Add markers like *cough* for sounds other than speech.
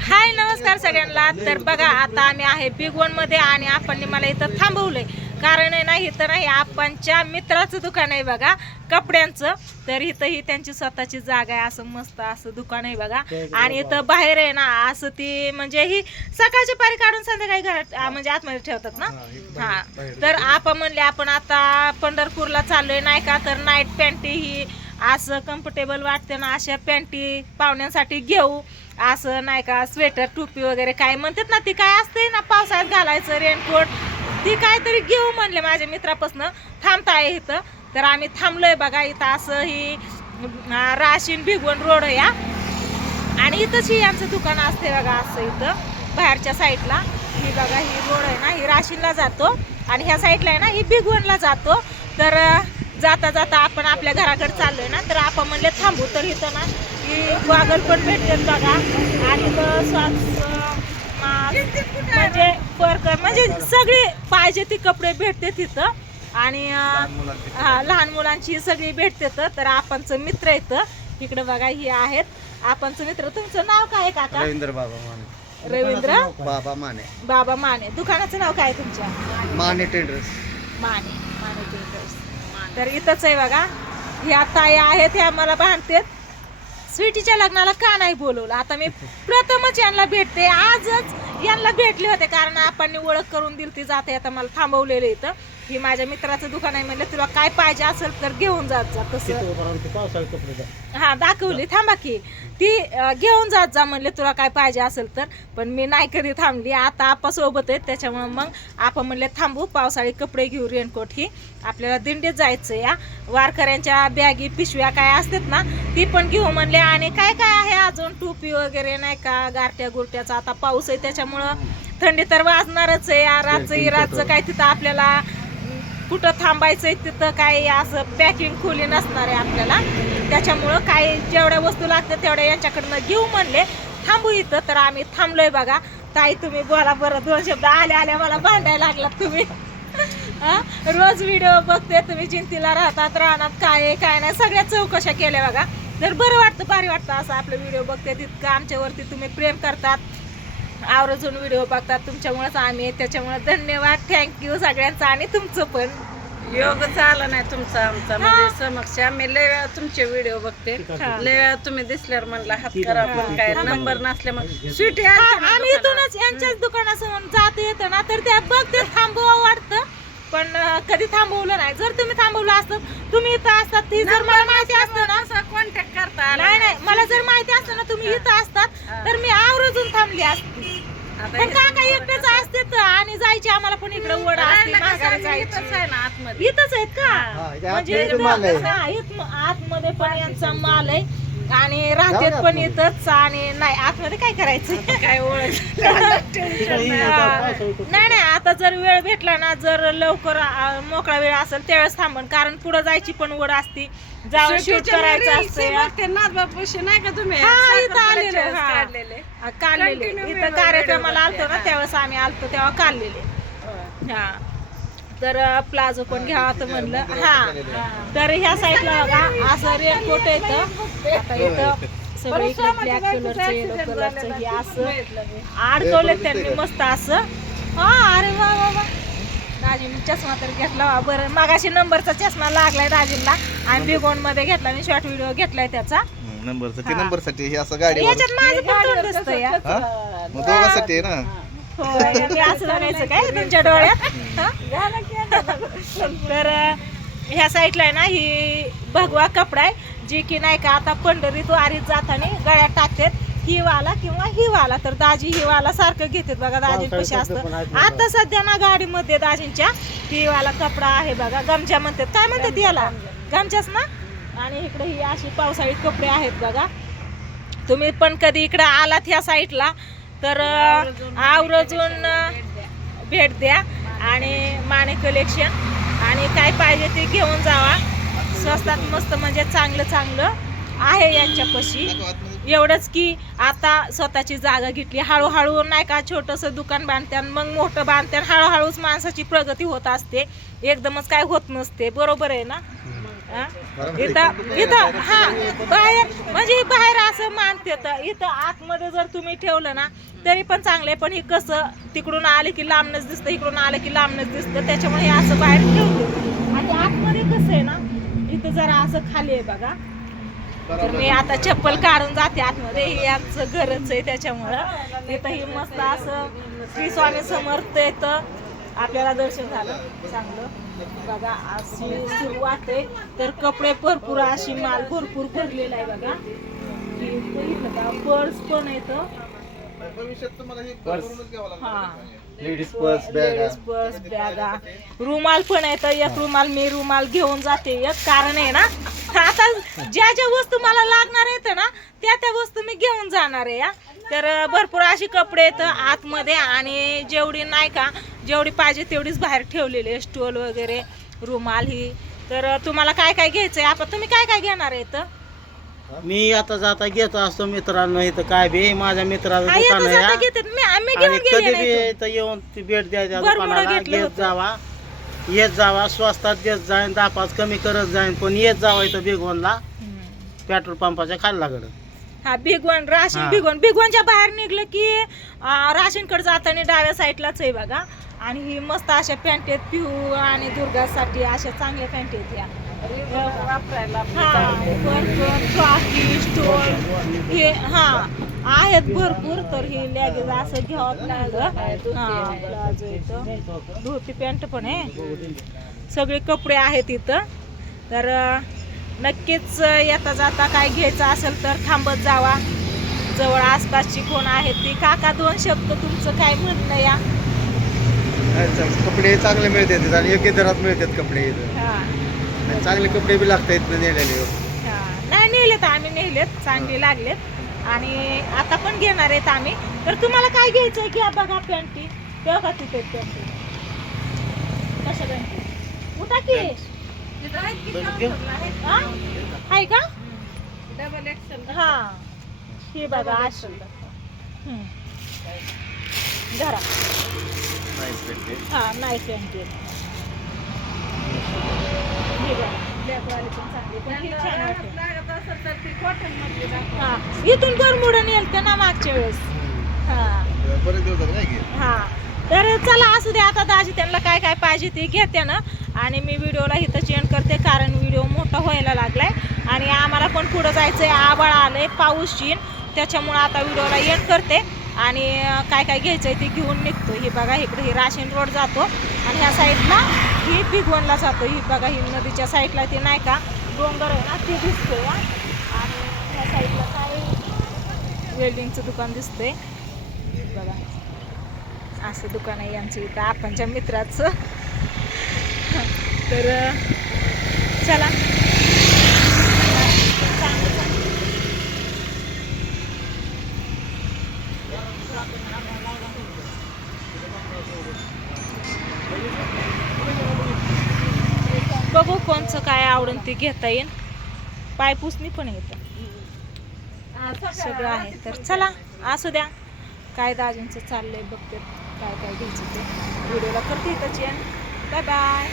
हाय नमस्कार सगळ्यांना. तर बघा आता आम्ही आहे बिग वनमध्ये आणि आपण मला इथं थांबवलंय. कारण आहे ना इथं नाही आपणच्या मित्राचं दुकान आहे बघा कपड्यांचं. तर इथं ही त्यांची स्वतःची जागा आहे असं मस्त असं दुकान आहे बघा. आणि इथं बाहेर आहे ना असं ती म्हणजे ही सकाळची पारी काढून संध्याकाळी घरात म्हणजे आतमध्ये ठेवतात ना? हा तर आपण म्हणले आपण आता पंढरपूरला चाललोय नाही का? तर नाईट पॅन्टी ही असं कम्फर्टेबल वाटते ना अशा पॅन्टी पाहुण्यांसाठी घेऊ. असं नाही का स्वेटर टोपी वगैरे काय म्हणतात ना ती काय असते ना पावसाळ्यात घालायचं रेनकोट ती काहीतरी घेऊ म्हणले माझ्या मित्रापासून. थांबताय इथं. तर आम्ही थांबलोय बघा इथं असं ही राशीन भिगवण रोड या आणि इथंच ही आमचं दुकान असते बघा असं इथं बाहेरच्या साईडला. ही बघा ही रोड आहे ना ही राशीनला जातो. आणि ह्या साईडला आहे ना ही भिगवणला जातो. तर जाता जाता आपण आपल्या घराकडे चाललोय ना तर आपण म्हणले थांबू तर इथं ना. ही गॉगल पण भेटतात बघा. आणि सॉक्स म्हणजे परकर म्हणजे सगळे पाहिजे ती कपडे भेटते तिथं. आणि हा लहान मुलांची सगळी भेटते तर. आपणचं मित्र येतं इकडे बघा ही आहेत. आपणचं मित्र. तुमचं नाव काय काका? रवींद्र बाबा माने. रवींद्र? बाबा माने. बाबा माने. दुकानाचं नाव काय तुमच्या? माने टेंडर्स माने. माने टेलर्स. तर इथंच आहे बघा. ह्या ताई आहेत ह्या मला बांधतेत. स्वीटीच्या लग्नाला का नाही बोलवलं? आता मी प्रथमच यांना भेटते. आजच यांना भेटले होते कारण आपण ओळख करून दिली ती जाते. आता मला थांबवलेलं इथं. ही माझ्या मित्राचं दुकान आहे म्हणलं तुला काय पाहिजे असेल तर घेऊन जात जा तसं. हा दाखवली थांबा की. ती अं, घेऊन जात जा म्हणले तुला काय पाहिजे असेल तर. पण मी नाही कधी थांबली आता आपा सोबत आहेत त्याच्यामुळे मग आपण म्हणले थांबू पावसाळी कपडे घेऊ रेनकोट ही. आपल्याला दिंडीत जायचं या वारकऱ्यांच्या बॅगी पिशव्या काय असतात ना ती पण घेऊ म्हणले. आणि काय काय आहे अजून? टोपी वगैरे नाही का? गारट्या गुरट्याचा आता पाऊस आहे त्याच्यामुळं थंडी तर वाजणारच आहे. या रातचं इराचं काय तिथं आपल्याला कुठं थांबायचंय तिथं काय असं पॅकिंग खोली नसणार आहे आपल्याला. त्याच्यामुळं काय जेवढ्या वस्तू लागतात तेवढ्या यांच्याकडनं घेऊ म्हणले. थांबू इथं तर आम्ही थांबलोय बघा. ताई तुम्ही बोला बरं दोन शब्द आल्या आल्या मला भांडायला लागलात तुम्ही. *laughs* रोज व्हिडिओ बघते तुम्ही चिंतीला राहतात राहणार काय काय नाही सगळ्या चौकशा केल्या बघा. तर बरं वाटतं भारी वाटतं असं आपलं व्हिडिओ बघते तितकं. आमच्यावरती तुम्ही प्रेम करतात. आवर्जून व्हिडिओ बघतात तुमच्यामुळेच आम्ही आहे. त्याच्यामुळे धन्यवाद थँक्यू सगळ्यांचा आणि तुमचं पण. योग झाला नाही तुमचा आमचा म्हणजे समक्ष आम्ही लय वेळा तुमचे व्हिडिओ बघते. हा. लय वेळा तुम्ही दिसल्यावर म्हणला हात करा पण काय नंबर नसल्यामुळे. स्वीटी हा, आम्ही इथूनच यांच्याच दुकानासमोर जात येतो ना तर त्या बघते थांबवा वाटतं. पण कधी थांबवलं नाही. जर तुम्ही थांबवलं असतं तुम्ही इथं असतात ती जर मला माहिती असतं ना. कॉन्टॅक्ट करता नाही नाही मला जर माहिती असतं ना तुम्ही इथं असतात तर मी थांबली असती. पण काका एकटेच असते तर आणि जायची आम्हाला पण इकडे ओढ असते माघारी जायची इथंच आहे ना आतमध्ये. इथंच आहेत का? म्हणजे इथं-. हा, इथं आतमध्ये पण यांचा माल आहे. आणि राहतेत पण इथंच आणि नाही आतमध्ये काय करायचं? काय ओळख? *laughs* हा. नाही. नाही आता जर वेळ भेटला ना जर लवकर आ, मोकळा वेळ असेल त्यावेळेस थांबन कारण पुढे जायची पण ओढ असते. जाऊन शूट करायचं असतं. नाही का तुम्ही? हा, इथं आलेलो, हा. काढलेले. Continue इथं कार्यक्रमाला आलतो ना त्यावेळेस आम्ही आलतो तेव्हा काढलेले. हा. तर प्लाझो पण घ्यावा तर म्हणलं. हा तर ह्या साईडला बघा असं रेनकोट येतं. आता इथं सगळं ब्लॅक कलरचं येलो कलरचं हे असं. अडकवले त्यांनी मस्त असं. हा अरे वा वा वा. दाजीने चष्मा तर घेतला वा बरं मागाशी नंबरचा चष्मा लागलाय दाजींना आणि बिगोनमध्ये घेतला मी शॉर्ट व्हिडिओ घेतलाय त्याचा. नंबरसाठी. नंबरसाठी हे असं याच्यात माझं पण तोंड दिसतंय या. हा? मग दोघांसाठी आहे ना? होय, मी असं बघायचं काय तुमच्या डोळ्यात? हा? तर ह्या साईडला आहे ना ही भगवा कपडा आहे जी की नाही का आता पंढरीत वारीत जाताना गळ्यात टाकतात. ही वाला किंवा ही वाला. तर दाजी ही वाला सारखं घेतात बघा दाजी कशी असतं. आता सध्या ना गाडीमध्ये दाजींच्या ही वाला कपडा आहे बघा गमच्या म्हणतात. काय म्हणतात याला? गमच्याच ना? आणि इकडे ही अशी पावसाळी कपडे आहेत बघा. तुम्ही पण कधी इकडे आलात ह्या साईडला? तर आवरजून भेट द्या आणि माने कलेक्शन आणि काय पाहिजे ते घेऊन जावा. स्वस्तात मस्त म्हणजे चांगलं चांगलं आहे यांच्यापाशी एवढंच की आता स्वतःची जागा घेतली. हळूहळू नाही का छोटंसं दुकान बांधत्यान मग मोठं बांधत्यान हळूहळूच माणसाची प्रगती होत असते. एकदमच काय होत नसते. बरोबर आहे ना? इथं इथं हा बाहेर म्हणजे बाहेर असं मानते तर. इथं आतमध्ये जर तुम्ही ठेवलं ना तरी पण चांगले पण हे कसं तिकडून आले की लांबनच दिसतं इकडून आलं की लांबनच दिसतं. त्याच्यामुळे हे असं बाहेर ठेवतो आणि आतमध्ये कसं आहे ना इथं जरा असं खाली आहे बघा. तर मी आता चप्पल काढून जाते आतमध्ये. हे आमचं घरच आहे त्याच्यामुळं. इथं ही मस्त असं श्री स्वामी समर्थ येतं. आपल्याला दर्शन झालं. चांगलं. बघा अशी सुरुवात आहे. तर कपडे भरपूर अशी माल भरपूर भरलेला आहे बघा. ही बघा पर्स पण येतं हा. Ladies purse. Bag ladies purse बॅगा रुमाल पण आहे तर एक रुमाल मी रुमाल घेऊन जाते. एक कारण आहे ना आता ज्या ज्या वस्तू मला लागणार आहेत ना त्या त्या वस्तू मी घेऊन जाणार आहे या. तर भरपूर अशी कपडे आहेत आतमध्ये आणि जेवढी नाही का जेवढी पाहिजे तेवढीच बाहेर ठेवलेली आहे. स्टोल वगैरे रुमाल ही. तर तुम्हाला काय काय घ्यायचंय? आपण तुम्ही काय काय घेणार आहेत मी आता जाता घेतो असतो मित्रांनो इथं. काय बी? माझ्या मित्राचं हा दुकान येतं आहे जाता हा. घेते मी आम्ही आणि घेऊन कधी गेले बी नाही इथं येऊन ती भेट द्या त्या बरं, बरं दुकानाला घेतलं घेत होतं. जावा. येत जावा स्वस्तात देत जाईन दहा पाच कमी करत जाईन पण येत जावा इथं बिगवनला हम्म. पेट्रोल पंपाच्या खाली लागलं. हा भिगवण राशन. भिगवण. भिगवणच्या बाहेर निघलं की राशनकडे जाताना डाव्या साईडलाच आहे बघा. आणि ही मस्त अशा पॅन्ट आहेत पिहू आणि दुर्गासाठी अशा चांगल्या पॅन्ट आहेत या. हा हे हा आहेत भरपूर तर हे लॅगेज असं घ्यावं लागलं. हा प्लाझो इथं. धोती पॅन्ट पण आहे. सगळे कपडे आहेत इथं. तर नक्कीच येता जाता काय घ्यायचं असेल तर थांबत जावा. जवळ आसपासची कोण आहेत ती? काका दोन शब्द तुमचं काय म्हणणं या? कपडे चांगले मिळतात आणि योग्य दरात मिळतात कपडे. इथं हा चांगले कपडे बी लागतात नेलेले. हा. नाही नेलेत आम्ही नेलेत. चांगले लागलेत. आणि आता पण घेणार आहेत आम्ही. तर तुम्हाला काय घ्यायचंय घ्या बघा पॅन्टी? तेव्हा का तिथे पॅन्टी. कशा पॅन्टी? उठा की? आहे का? डबल एक्सेल हा. हे बघा अशी. हम्म. धरा. हा नाही हे ही. हा. इथून गरमुडून येईल ना मागच्या वेळेस? हा. हा. तर चला असू दे आता दाजी त्यांना काय काय पाहिजे ते घेते ना. आणि मी व्हिडिओला इथं चेंज करते कारण व्हिडिओ मोठा व्हायला लागलाय. आणि आम्हाला पण पुढं जायचं आहे आबाळ आलंय पाऊस येईन त्याच्यामुळं आता व्हिडिओला एंड करते. आणि काय काय घ्यायचं आहे ते घेऊन निघतो ही बघा इकडे ही राशीन रोड जातो. आणि ह्या साईडला ही भिगवणला जातो. ही बघा ही नदीच्या साईडला ते नाही का? डोंगर आहे ना ती दिसतो आणि ह्या साईडला काय? वेल्डिंगचं दुकान दिसतंय. बघा. असं दुकान आहे यांचं इथं आपणच्या मित्राचं. तर चला. बघू कोणचं काय आवडून ते घेता येईल पायपुसणी पण येतं. सगळं आहे तर चला असू द्या. काय दाजींचं चाललंय बघते काय काय घ्यायचं ते. व्हिडिओला करते त्याची बाय बाय